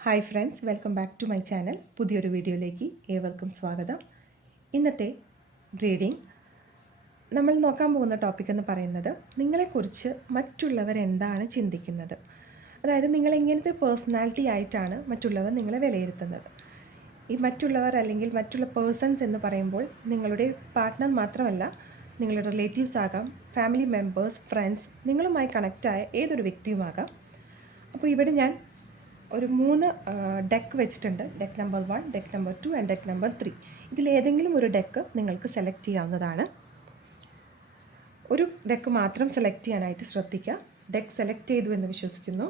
Hi friends welcome back to my channel പുതിയൊരു വീഡിയോയിലേക്ക് ഏവർക്കും സ്വാഗതം. ഇന്നത്തെ ഗ്രീഡിംഗ് നമ്മൾ നോക്കാൻ പോകുന്ന ടോപ്പിക് എന്ന് പറയുന്നത് നിങ്ങളെക്കുറിച്ച് മറ്റുള്ളവർ എന്താണ് ചിന്തിക്കുന്നത്? അതായത് നിങ്ങൾ എങ്ങനത്തെ പേഴ്സണാലിറ്റി ആയിട്ടാണ് മറ്റുള്ളവർ നിങ്ങളെ വിലയിരുത്തുന്നത്. ഈ മറ്റുള്ളവർ അല്ലെങ്കിൽ മറ്റുള്ള പേഴ്സൺസ് എന്ന് പറയുമ്പോൾ നിങ്ങളുടെ പാർട്ട്ണർ മാത്രമല്ല നിങ്ങളുടെ റിലേറ്റീവ്സ് ആകാം ഫാമിലി മെമ്പേഴ്സ് ഫ്രണ്ട്സ് നിങ്ങളുമായി കണക്റ്റായ ഏതൊരു വ്യക്തിയുമാകാം. അപ്പോൾ ഇവിടെ ഞാൻ ഒരു മൂന്ന് ഡെക്ക് വെച്ചിട്ടുണ്ട്. Deck number one deck number two and deck number three ഇതിലേതെങ്കിലും ഒരു ഡെക്ക് നിങ്ങൾക്ക് സെലക്ട് ചെയ്യാവുന്നതാണ്. ഒരു ഡെക്ക് മാത്രം സെലക്ട് ചെയ്യാനായിട്ട് ശ്രദ്ധിക്കുക. ഡെക്ക് സെലക്ട് ചെയ്തു എന്ന് വിശ്വസിക്കുന്നു.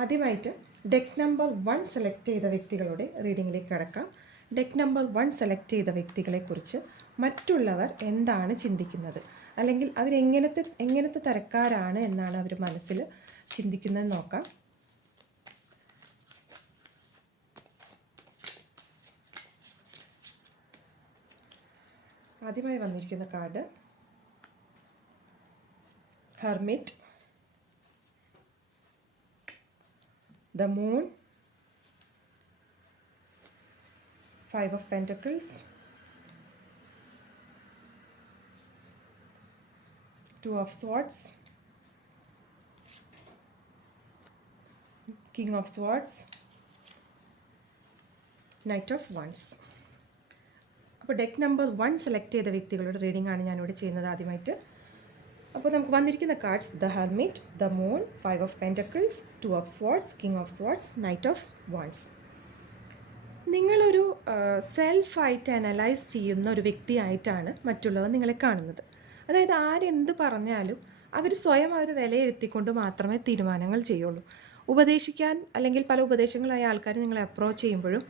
ആദ്യമായിട്ട് ഡെക്ക് നമ്പർ വൺ സെലക്ട് ചെയ്ത വ്യക്തികളുടെ റീഡിങ്ങിലേക്ക് കടക്കാം. ഡെക്ക് നമ്പർ വൺ സെലക്ട് ചെയ്ത വ്യക്തികളെക്കുറിച്ച് മറ്റുള്ളവർ എന്താണ് ചിന്തിക്കുന്നത്? അല്ലെങ്കിൽ അവരെങ്ങനത്തെ എങ്ങനത്തെ തരക്കാരാണ് എന്നാണ് അവർ മനസ്സിൽ ചിന്തിക്കുന്നത് നോക്കാം. ആദ്യമായി വന്നിരിക്കുന്ന card. Hermit. The moon. Five of pentacles. Two of swords. King of swords. Knight of wands അപ്പോൾ ഡെക്ക് നമ്പർ വൺ സെലക്ട് ചെയ്ത വ്യക്തികളുടെ റീഡിംഗ് ആണ് ഞാനിവിടെ ചെയ്യുന്നത് ആദ്യമായിട്ട്. അപ്പോൾ നമുക്ക് വന്നിരിക്കുന്ന cards the hermit the moon five of pentacles two of swords king of swords knight of wands നിങ്ങളൊരു സെൽഫായിട്ട് അനലൈസ് ചെയ്യുന്ന ഒരു വ്യക്തിയായിട്ടാണ് മറ്റുള്ളവർ നിങ്ങളെ കാണുന്നത്. അതായത് ആരെന്ത് പറഞ്ഞാലും അവർ സ്വയം അവർ വിലയിരുത്തിക്കൊണ്ട് മാത്രമേ തീരുമാനങ്ങൾ ചെയ്യുള്ളൂ. ഉപദേശിക്കാൻ അല്ലെങ്കിൽ പല ഉപദേശങ്ങളായ ആൾക്കാർ നിങ്ങളെ അപ്രോച്ച് ചെയ്യുമ്പോഴും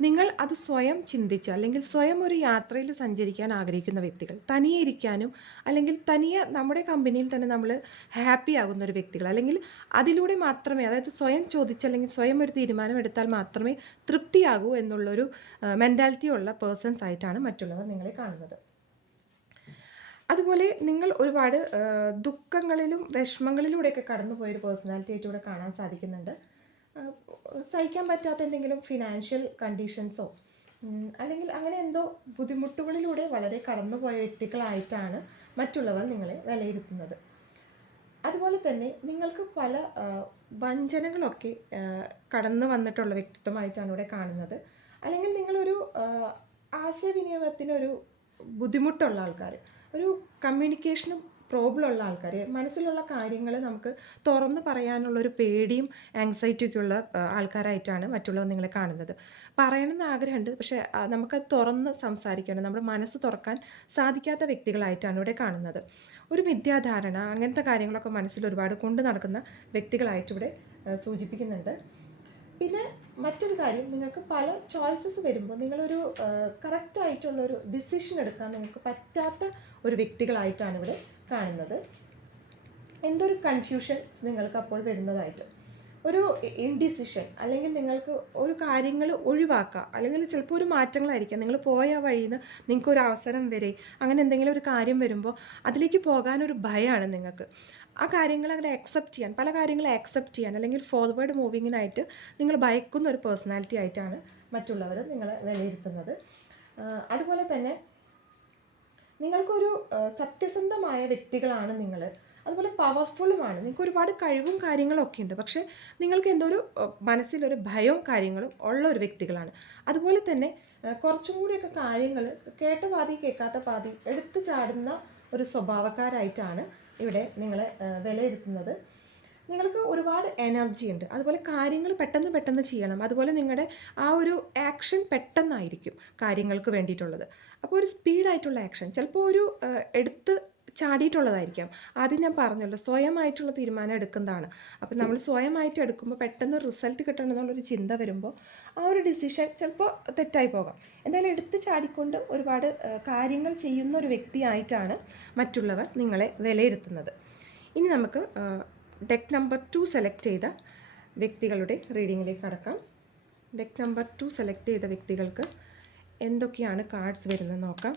നിങ്ങൾ അത് സ്വയം ചിന്തിച്ച് അല്ലെങ്കിൽ സ്വയം ഒരു യാത്രയിൽ സഞ്ചരിക്കാൻ ആഗ്രഹിക്കുന്ന വ്യക്തികൾ തനിയെ ഇരിക്കാനും അല്ലെങ്കിൽ തനിയെ നമ്മുടെ കമ്പനിയിൽ തന്നെ നമ്മൾ ഹാപ്പി ആകുന്ന ഒരു വ്യക്തികൾ അല്ലെങ്കിൽ അതിലൂടെ മാത്രമേ അതായത് സ്വയം ചോദിച്ച് അല്ലെങ്കിൽ സ്വയം ഒരു തീരുമാനം എടുത്താൽ മാത്രമേ തൃപ്തിയാകൂ എന്നുള്ളൊരു മെന്റാലിറ്റി ഉള്ള പേഴ്സൺസ് ആയിട്ടാണ് മറ്റുള്ളവർ നിങ്ങളെ കാണുന്നത്. അതുപോലെ നിങ്ങൾ ഒരുപാട് ദുഃഖങ്ങളിലും വിഷമങ്ങളിലൂടെയൊക്കെ കടന്നു പോയൊരു പേഴ്സണാലിറ്റി ആയിട്ട് ഇവിടെ കാണാൻ സാധിക്കുന്നുണ്ട്. സഹിക്കാൻ പറ്റാത്ത എന്തെങ്കിലും ഫിനാൻഷ്യൽ കണ്ടീഷൻസോ അല്ലെങ്കിൽ അങ്ങനെ എന്തോ ബുദ്ധിമുട്ടുകളിലൂടെ വളരെ കടന്നുപോയ വ്യക്തികളായിട്ടാണ് മറ്റുള്ളവർ നിങ്ങളെ വിലയിരുത്തുന്നത്. അതുപോലെ തന്നെ നിങ്ങൾക്ക് പല വഞ്ചനകളൊക്കെ കടന്നു വന്നിട്ടുള്ള വ്യക്തിത്വമായിട്ടാണ് ഇവിടെ കാണുന്നത്. അല്ലെങ്കിൽ നിങ്ങളൊരു ആശയവിനിമയത്തിനൊരു ബുദ്ധിമുട്ടുള്ള ആൾക്കാർ ഒരു കമ്മ്യൂണിക്കേഷനും പ്രോബ്ലം ഉള്ള ആൾക്കാർ മനസ്സിലുള്ള കാര്യങ്ങൾ നമുക്ക് തുറന്ന് പറയാനുള്ളൊരു പേടിയും ആങ്സൈറ്റിയൊക്കെ ഉള്ള ആൾക്കാരായിട്ടാണ് മറ്റുള്ളവർ നിങ്ങളെ കാണുന്നത്. പറയണമെന്ന് ആഗ്രഹമുണ്ട് പക്ഷേ നമുക്കത് തുറന്ന് സംസാരിക്കണം നമ്മുടെ മനസ്സ് തുറക്കാൻ സാധിക്കാത്ത വ്യക്തികളായിട്ടാണ് ഇവിടെ കാണുന്നത്. ഒരു മിഥ്യാധാരണ അങ്ങനത്തെ കാര്യങ്ങളൊക്കെ മനസ്സിൽ ഒരുപാട് കൊണ്ടു നടക്കുന്ന വ്യക്തികളായിട്ട് ഇവിടെ സൂചിപ്പിക്കുന്നുണ്ട്. പിന്നെ മറ്റൊരു കാര്യം നിങ്ങൾക്ക് പല ചോയ്സസ് വരുമ്പോൾ നിങ്ങളൊരു കറക്റ്റ് ആയിട്ടുള്ള ഒരു ഡിസിഷൻ എടുക്കാൻ നിങ്ങൾക്ക് പറ്റാത്ത ഒരു വ്യക്തികളായിട്ടാണ് ഇവിടെ കാണുന്നത്. എന്തൊരു കൺഫ്യൂഷൻസ് നിങ്ങൾക്ക് അപ്പോൾ വരുന്നതായിട്ട്? ഒരു ഇൻഡിസിഷൻ അല്ലെങ്കിൽ നിങ്ങൾക്ക് ഒരു കാര്യങ്ങൾ ഒഴിവാക്കുക അല്ലെങ്കിൽ ചിലപ്പോൾ ഒരു മാറ്റങ്ങളായിരിക്കാം. നിങ്ങൾ പോയ വഴിയിൽ നിന്ന് നിങ്ങൾക്ക് ഒരു അവസരം വരെ അങ്ങനെ എന്തെങ്കിലും ഒരു കാര്യം വരുമ്പോൾ അതിലേക്ക് പോകാനൊരു ഭയമാണ് നിങ്ങൾക്ക്. ആ കാര്യങ്ങൾ അങ്ങനെ അക്സെപ്റ്റ് ചെയ്യാൻ പല കാര്യങ്ങളും അക്സെപ്റ്റ് ചെയ്യാൻ അല്ലെങ്കിൽ ഫോർവേഡ് മൂവിങ്ങിനായിട്ട് നിങ്ങൾ ഭയക്കുന്ന ഒരു പേഴ്സണാലിറ്റി ആയിട്ടാണ് മറ്റുള്ളവർ നിങ്ങളെ വിലയിരുത്തുന്നത്. അതുപോലെ തന്നെ നിങ്ങൾക്കൊരു സത്യസന്ധമായ വ്യക്തികളാണ് നിങ്ങൾ. അതുപോലെ പവർഫുള്ളുമാണ് നിങ്ങൾക്ക് ഒരുപാട് കഴിവും കാര്യങ്ങളൊക്കെ ഉണ്ട്. പക്ഷേ നിങ്ങൾക്ക് എന്തോ ഒരു മനസ്സിലൊരു ഭയവും കാര്യങ്ങളും ഉള്ള ഒരു വ്യക്തികളാണ്. അതുപോലെ തന്നെ കുറച്ചും കൂടിയൊക്കെ കാര്യങ്ങൾ കേട്ട പാതി കേൾക്കാത്ത പാതി എടുത്തു ചാടുന്ന ഒരു സ്വഭാവക്കാരായിട്ടാണ് ഇവിടെ നിങ്ങൾ വിലയിരുത്തുന്നത്. നിങ്ങൾക്ക് ഒരുപാട് എനർജി ഉണ്ട്. അതുപോലെ കാര്യങ്ങൾ പെട്ടെന്ന് പെട്ടെന്ന് ചെയ്യണം. അതുപോലെ നിങ്ങളുടെ ആ ഒരു ആക്ഷൻ പെട്ടെന്നായിരിക്കും കാര്യങ്ങൾക്ക് വേണ്ടിയിട്ടുള്ളത്. അപ്പോൾ ഒരു സ്പീഡായിട്ടുള്ള ആക്ഷൻ ചിലപ്പോൾ ഒരു എടുത്ത് ചാടിയിട്ടുള്ളതായിരിക്കാം. ആദ്യം ഞാൻ പറഞ്ഞല്ലോ സ്വയമായിട്ടുള്ള തീരുമാനം എടുക്കുന്നതാണ്. അപ്പോൾ നമ്മൾ സ്വയമായിട്ട് എടുക്കുമ്പോൾ പെട്ടെന്ന് റിസൾട്ട് കിട്ടണം എന്നുള്ളൊരു ചിന്ത വരുമ്പോൾ ആ ഒരു ഡിസിഷൻ ചിലപ്പോൾ തെറ്റായി പോകാം. എന്തായാലും എടുത്ത് ചാടിക്കൊണ്ട് ഒരുപാട് കാര്യങ്ങൾ ചെയ്യുന്ന ഒരു വ്യക്തിയായിട്ടാണ് മറ്റുള്ളവർ നിങ്ങളെ വിലയിരുത്തുന്നത്. ഇനി നമുക്ക് ഡെക്ക് നമ്പർ ടു സെലക്ട് ചെയ്ത വ്യക്തികളുടെ റീഡിങ്ങിലേക്ക് കടക്കാം. ഡെക്ക് നമ്പർ ടു സെലക്ട് ചെയ്ത വ്യക്തികൾക്ക് എന്തൊക്കെയാണ് കാർഡ്സ് വരുന്നത് നോക്കാം.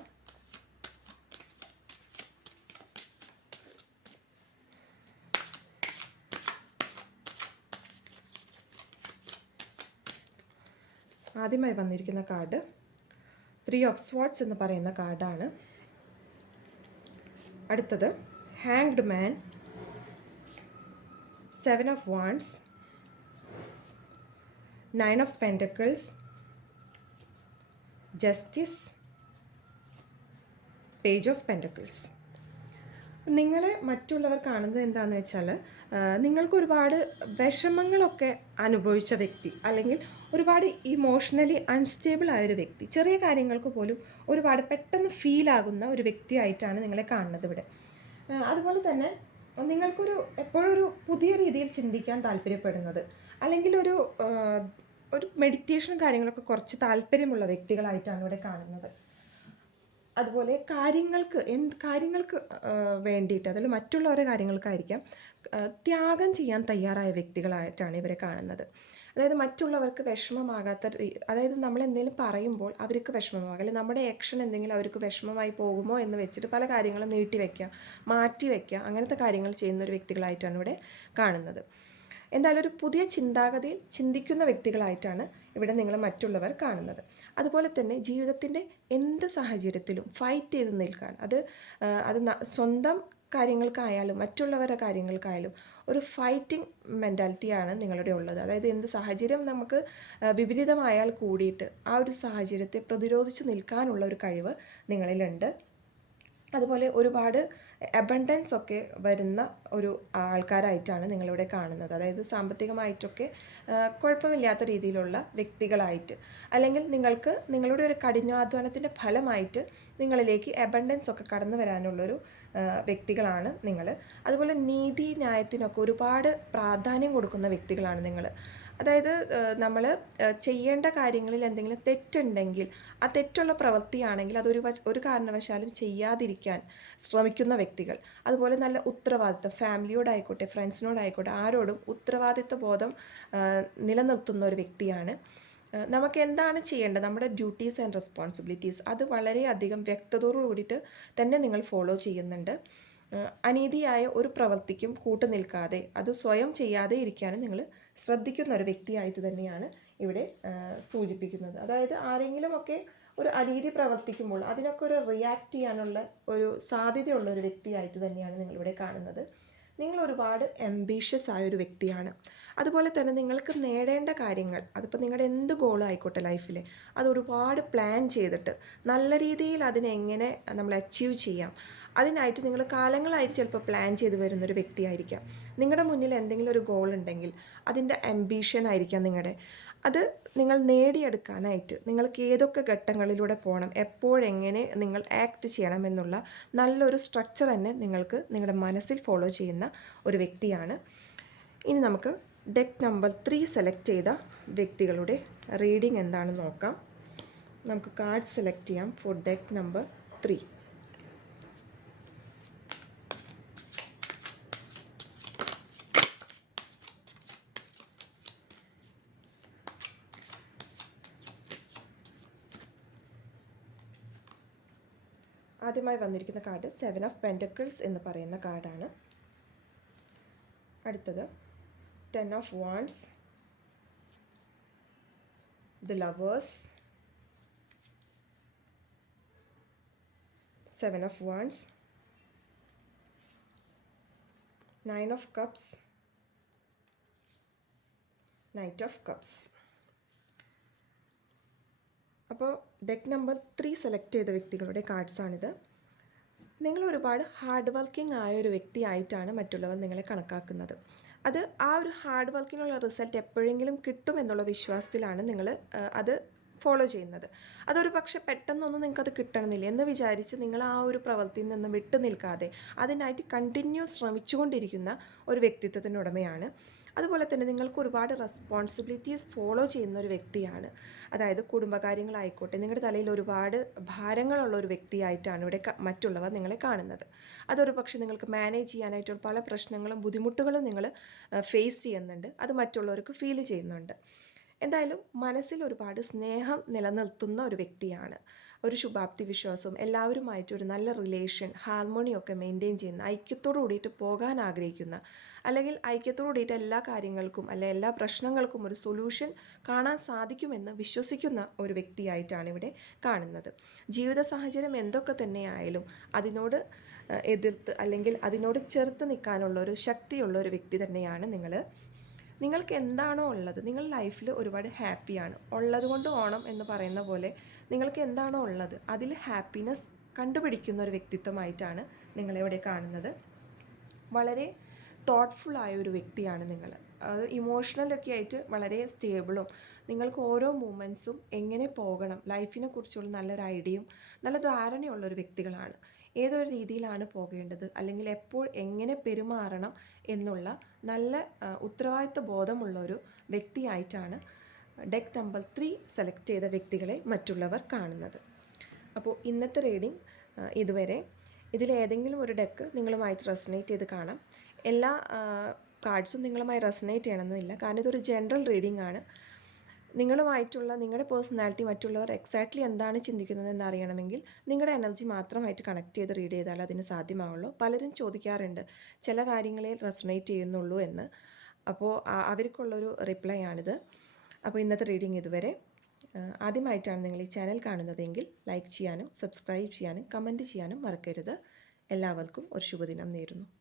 ആദ്യമായി വന്നിരിക്കുന്ന കാർഡ് ത്രീ ഓഫ് സ്വാട്സ് എന്ന് പറയുന്ന കാർഡാണ്. അടുത്തത് hanged man seven of wands nine of pentacles justice page of pentacles നിങ്ങളെ മറ്റുള്ളവർ കാണുന്നത് എന്താണെന്ന് വെച്ചാൽ നിങ്ങൾക്ക് ഒരുപാട് വിഷമങ്ങളൊക്കെ അനുഭവിച്ച വ്യക്തി അല്ലെങ്കിൽ ഒരുപാട് ഇമോഷണലി അൺസ്റ്റേബിൾ ആയ ഒരു വ്യക്തി. ചെറിയ കാര്യങ്ങൾക്ക് പോലും ഒരുപാട് പെട്ടെന്ന് ഫീൽ ആകുന്ന ഒരു വ്യക്തിയായിട്ടാണ് നിങ്ങളെ കാണുന്നത് ഇവിടെ. അതുപോലെ തന്നെ നിങ്ങൾക്കൊരു എപ്പോഴും ഒരു പുതിയ രീതിയിൽ ചിന്തിക്കാൻ താല്പര്യപ്പെടുന്നത് അല്ലെങ്കിൽ ഒരു ഒരു മെഡിറ്റേഷനും കാര്യങ്ങളൊക്കെ കുറച്ച് താല്പര്യമുള്ള വ്യക്തികളായിട്ടാണ് ഇവിടെ കാണുന്നത്. അതുപോലെ കാര്യങ്ങൾക്ക് എന്ത് കാര്യങ്ങൾക്ക് വേണ്ടിയിട്ട് അതിൽ മറ്റുള്ളവരുടെ കാര്യങ്ങൾക്കായിരിക്കാം ത്യാഗം ചെയ്യാൻ തയ്യാറായ വ്യക്തികളായിട്ടാണ് ഇവരെ കാണുന്നത്. അതായത് മറ്റുള്ളവർക്ക് വിഷമമാകാത്ത അതായത് നമ്മൾ എന്തെങ്കിലും പറയുമ്പോൾ അവർക്ക് വിഷമമാകും. അല്ലെങ്കിൽ നമ്മുടെ ആക്ഷൻ എന്തെങ്കിലും അവർക്ക് വിഷമമായി പോകുമോ എന്ന് വെച്ചിട്ട് പല കാര്യങ്ങളും നീട്ടിവെക്കുക മാറ്റിവെക്കുക അങ്ങനത്തെ കാര്യങ്ങൾ ചെയ്യുന്ന ഒരു വ്യക്തികളായിട്ടാണ് ഇവിടെ കാണുന്നത്. എന്തായാലും ഒരു പുതിയ ചിന്താഗതിയിൽ ചിന്തിക്കുന്ന വ്യക്തികളായിട്ടാണ് ഇവിടെ നിങ്ങൾ മറ്റുള്ളവർ കാണുന്നത്. അതുപോലെ തന്നെ ജീവിതത്തിന്റെ എന്ത് സാഹചര്യത്തിലും ഫൈറ്റ് ചെയ്ത് നിൽക്കാൻ അത് അത് സ്വന്തം കാര്യങ്ങൾക്കായാലും മറ്റുള്ളവരുടെ കാര്യങ്ങൾക്കായാലും ഒരു ഫൈറ്റിംഗ് മെന്റാലിറ്റിയാണ് നിങ്ങളുടെ ഉള്ളത്. അതായത് എന്ത് സാഹചര്യം നമുക്ക് വിപരീതമായാൽ കൂടിയിട്ട് ആ ഒരു സാഹചര്യത്തെ പ്രതിരോധിച്ച് നിൽക്കാനുള്ള ഒരു കഴിവ് നിങ്ങളിലുണ്ട്. അതുപോലെ ഒരുപാട് അബണ്ടൻസ് ഒക്കെ വരുന്ന ഒരു ആൾക്കാരായിട്ടാണ് നിങ്ങളിവിടെ കാണുന്നത്. അതായത് സാമ്പത്തികമായിട്ടൊക്കെ കുഴപ്പമില്ലാത്ത രീതിയിലുള്ള വ്യക്തികളായിട്ട്. അല്ലെങ്കിൽ നിങ്ങൾക്ക് നിങ്ങളുടെ ഒരു കഠിനാധ്വാനത്തിന്റെ ഫലമായിട്ട് നിങ്ങളിലേക്ക് അബണ്ടൻസ് ഒക്കെ കടന്നു വരാനുള്ളൊരു വ്യക്തികളാണ് നിങ്ങൾ അതുപോലെ നീതി ന്യായത്തിനൊക്കെ ഒരുപാട് പ്രാധാന്യം കൊടുക്കുന്ന വ്യക്തികളാണ് നിങ്ങൾ അതായത് നമ്മൾ ചെയ്യേണ്ട കാര്യങ്ങളിൽ എന്തെങ്കിലും തെറ്റുണ്ടെങ്കിൽ ആ തെറ്റുള്ള പ്രവൃത്തിയാണെങ്കിൽ അതൊരു ഒരു കാരണവശാലും ചെയ്യാതിരിക്കാൻ ശ്രമിക്കുന്ന വ്യക്തികൾ. അതുപോലെ നല്ല ഉത്തരവാദിത്തം ഫാമിലിയോടായിക്കോട്ടെ ഫ്രണ്ട്സിനോടായിക്കോട്ടെ ആരോടും ഉത്തരവാദിത്വ ബോധം നിലനിർത്തുന്ന ഒരു വ്യക്തിയാണ്. നമുക്ക് എന്താണ് ചെയ്യേണ്ടത്? നമ്മുടെ ഡ്യൂട്ടീസ് ആൻഡ് റെസ്പോൺസിബിലിറ്റീസ്. അത് വളരെയധികം വ്യക്തതയോടു കൂടിയിട്ട് തന്നെ നിങ്ങൾ ഫോളോ ചെയ്യുന്നുണ്ട്. അനീതിയായ ഒരു പ്രവൃത്തിക്കും കൂട്ടുനിൽക്കാതെ അത് സ്വയം ചെയ്യാതെ ഇരിക്കാനും നിങ്ങൾ ശ്രദ്ധിക്കുന്ന ഒരു വ്യക്തിയായിട്ട് തന്നെയാണ് ഇവിടെ സൂചിപ്പിക്കുന്നത്. അതായത് ആരെങ്കിലുമൊക്കെ ഒരു അനീതി പ്രവർത്തിക്കുമ്പോൾ അതിനൊക്കെ ഒരു റിയാക്ട് ചെയ്യാനുള്ള ഒരു സാധ്യതയുള്ള ഒരു വ്യക്തിയായിട്ട് തന്നെയാണ് നിങ്ങളിവിടെ കാണുന്നത്. നിങ്ങൾ ഒരുപാട് എംബീഷ്യസ് ആയ ഒരു വ്യക്തിയാണ്. അതുപോലെ തന്നെ നിങ്ങൾക്ക് നേടേണ്ട കാര്യങ്ങൾ അതിപ്പോൾ നിങ്ങളുടെ എന്ത് ഗോളും ആയിക്കോട്ടെ ലൈഫിൽ അത് ഒരുപാട് പ്ലാൻ ചെയ്തിട്ട് നല്ല രീതിയിൽ അതിനെങ്ങനെ നമ്മൾ അച്ചീവ് ചെയ്യാം അതിനായിട്ട് നിങ്ങൾ കാലങ്ങളായിട്ട് ചിലപ്പോൾ പ്ലാൻ ചെയ്ത് വരുന്നൊരു വ്യക്തിയായിരിക്കാം. നിങ്ങളുടെ മുന്നിൽ എന്തെങ്കിലും ഒരു ഗോൾ ഉണ്ടെങ്കിൽ അതിന്റെ അംബീഷൻ ആയിരിക്കാം നിങ്ങളുടെ അത് നിങ്ങൾ നേടിയെടുക്കാനായിട്ട് നിങ്ങൾക്ക് ഏതൊക്കെ ഘട്ടങ്ങളിലൂടെ പോകണം എപ്പോഴെങ്ങനെ നിങ്ങൾ ആക്ട് ചെയ്യണം എന്നുള്ള നല്ലൊരു സ്ട്രക്ചർ തന്നെ നിങ്ങൾക്ക് നിങ്ങളുടെ മനസ്സിൽ ഫോളോ ചെയ്യുന്ന ഒരു വ്യക്തിയാണ്. ഇനി നമുക്ക് ഡെക്ക് നമ്പർ ത്രീ സെലക്ട് ചെയ്ത വ്യക്തികളുടെ റീഡിംഗ് എന്താണെന്ന് നോക്കാം. നമുക്ക് കാർഡ് സെലക്ട് ചെയ്യാം ഫോർ ഡെക്ക് നമ്പർ ത്രീ ആദ്യമായി വന്നിരിക്കുന്ന കാർഡ് സെവൻ ഓഫ് പെന്റക്കിൾസ് എന്ന് പറയുന്ന കാർഡാണ്. അടുത്തത് ten of wands the lovers seven of wands nine of cups knight of cups അപ്പോൾ ഡെക്ക് നമ്പർ ത്രീ സെലക്ട് ചെയ്ത വ്യക്തികളുടെ കാർഡ്സാണിത് നിങ്ങൾ ഒരുപാട് ഹാർഡ് വർക്കിംഗ് ആയ ഒരു വ്യക്തിയായിട്ടാണ് മറ്റുള്ളവർ നിങ്ങളെ കണക്കാക്കുന്നത്. അത് ആ ഒരു ഹാർഡ് വർക്കിനുള്ള റിസൾട്ട് എപ്പോഴെങ്കിലും കിട്ടുമെന്നുള്ള വിശ്വാസത്തിലാണ് നിങ്ങൾ അത് ഫോളോ ചെയ്യുന്നത്. അതൊരു പക്ഷേ പെട്ടെന്നൊന്നും നിങ്ങൾക്കത് കിട്ടണമെന്നില്ല. എന്ന് വിചാരിച്ച് നിങ്ങൾ ആ ഒരു പ്രവൃത്തിയിൽ നിന്ന് വിട്ടു നിൽക്കാതെ അതിനായിട്ട് കണ്ടിന്യൂ ശ്രമിച്ചുകൊണ്ടിരിക്കുന്ന ഒരു വ്യക്തിത്വത്തിന്റെ ഉടമയാണ് അതുപോലെ തന്നെ നിങ്ങൾക്ക് ഒരുപാട് റെസ്പോൺസിബിലിറ്റീസ് ഫോളോ ചെയ്യുന്ന ഒരു വ്യക്തിയാണ്. അതായത് കുടുംബകാര്യങ്ങളായിക്കോട്ടെ നിങ്ങളുടെ തലയിൽ ഒരുപാട് ഭാരങ്ങളുള്ള ഒരു വ്യക്തിയായിട്ടാണ് ഇവിടെ മറ്റുള്ളവർ നിങ്ങളെ കാണുന്നത്. അതൊരു പക്ഷേ നിങ്ങൾക്ക് മാനേജ് ചെയ്യാനായിട്ടുള്ള പല പ്രശ്നങ്ങളും ബുദ്ധിമുട്ടുകളും നിങ്ങൾ ഫേസ് ചെയ്യുന്നുണ്ട്. അത് മറ്റുള്ളവർക്ക് ഫീൽ ചെയ്യുന്നുണ്ട്. എന്തായാലും മനസ്സിൽ ഒരുപാട് സ്നേഹം നിലനിർത്തുന്ന ഒരു വ്യക്തിയാണ്. ഒരു ശുഭാപ്തി വിശ്വാസവും എല്ലാവരുമായിട്ട് ഒരു നല്ല റിലേഷൻ ഹാർമോണിയൊക്കെ മെയിന്റെയിൻ ചെയ്യുന്ന ഐക്യത്തോടു കൂടിയിട്ട് പോകാൻ ആഗ്രഹിക്കുന്ന അല്ലെങ്കിൽ ഐക്യത്തോടുകൂടിയിട്ട് എല്ലാ കാര്യങ്ങൾക്കും അല്ലെ എല്ലാ പ്രശ്നങ്ങൾക്കും ഒരു സൊല്യൂഷൻ കാണാൻ സാധിക്കുമെന്ന് വിശ്വസിക്കുന്ന ഒരു വ്യക്തിയായിട്ടാണ് ഇവിടെ കാണുന്നത്. ജീവിത സാഹചര്യം എന്തൊക്കെ തന്നെയായാലും അതിനോട് എതിർത്ത് അല്ലെങ്കിൽ അതിനോട് ചെറുത്ത് നിൽക്കാനുള്ള ഒരു ശക്തിയുള്ള ഒരു വ്യക്തി തന്നെയാണ് നിങ്ങൾ നിങ്ങൾക്ക് എന്താണോ ഉള്ളത് നിങ്ങൾ ലൈഫിൽ ഒരുപാട് ഹാപ്പിയാണ് ഉള്ളത് കൊണ്ട് ഓണം എന്ന് പറയുന്ന പോലെ നിങ്ങൾക്ക് എന്താണോ ഉള്ളത് അതിൽ ഹാപ്പിനെസ് കണ്ടുപിടിക്കുന്ന ഒരു വ്യക്തിത്വമായിട്ടാണ് നിങ്ങളിവിടെ കാണുന്നത്. വളരെ തോട്ട്ഫുൾ ആയ ഒരു വ്യക്തിയാണ് നിങ്ങൾ. അത് ഇമോഷണലൊക്കെ ആയിട്ട് വളരെ സ്റ്റേബിളും നിങ്ങൾക്ക് ഓരോ മൂമെന്റ്സും എങ്ങനെ പോകണം ലൈഫിനെ കുറിച്ചുള്ള നല്ലൊരു ഐഡിയയും നല്ല ധാരണയുള്ളൊരു വ്യക്തികളാണ്. ഏതൊരു രീതിയിലാണ് പോകേണ്ടത് അല്ലെങ്കിൽ എപ്പോൾ എങ്ങനെ പെരുമാറണം എന്നുള്ള നല്ല ഉത്തരവാദിത്വ ബോധമുള്ള ഒരു വ്യക്തിയായിട്ടാണ് ഡെക്ക് നമ്പർ ത്രീ സെലക്ട് ചെയ്ത വ്യക്തികളെ മറ്റുള്ളവർ കാണുന്നത്. അപ്പോൾ ഇന്നത്തെ റീഡിംഗ് ഇതുവരെ. ഇതിലേതെങ്കിലും ഒരു ഡെക്ക് നിങ്ങളുമായിട്ട് റെസനേറ്റ് ചെയ്ത് കാണാം. എല്ലാ കാർഡ്സും നിങ്ങളുമായി റെസനേറ്റ് ചെയ്യണമെന്നില്ല. കാരണം ഇതൊരു ജനറൽ റീഡിംഗ് ആണ്. നിങ്ങളുമായിട്ടുള്ള നിങ്ങളുടെ പേഴ്സണാലിറ്റി മറ്റുള്ളവർ എക്സാക്ട്ലി എന്താണ് ചിന്തിക്കുന്നത് എന്ന് അറിയണമെങ്കിൽ നിങ്ങളുടെ എനർജി മാത്രമായിട്ട് കണക്ട് ചെയ്ത് റീഡ് ചെയ്താൽ അതിന് സാധ്യമാവുള്ളൂ. പലരും ചോദിക്കാറുണ്ട് ചില കാര്യങ്ങളെ റെസനേറ്റ് ചെയ്യുന്നുള്ളൂ എന്ന്. അപ്പോൾ അവർക്കുള്ളൊരു റിപ്ലൈ ആണിത്. അപ്പോൾ ഇന്നത്തെ റീഡിംഗ് ഇതുവരെ. ആദ്യമായിട്ടാണ് നിങ്ങൾ ഈ ചാനൽ കാണുന്നതെങ്കിൽ ലൈക്ക് ചെയ്യാനും സബ്സ്ക്രൈബ് ചെയ്യാനും കമന്റ് ചെയ്യാനും മറക്കരുത്. എല്ലാവർക്കും ഒരു ശുഭദിനം നേരുന്നു.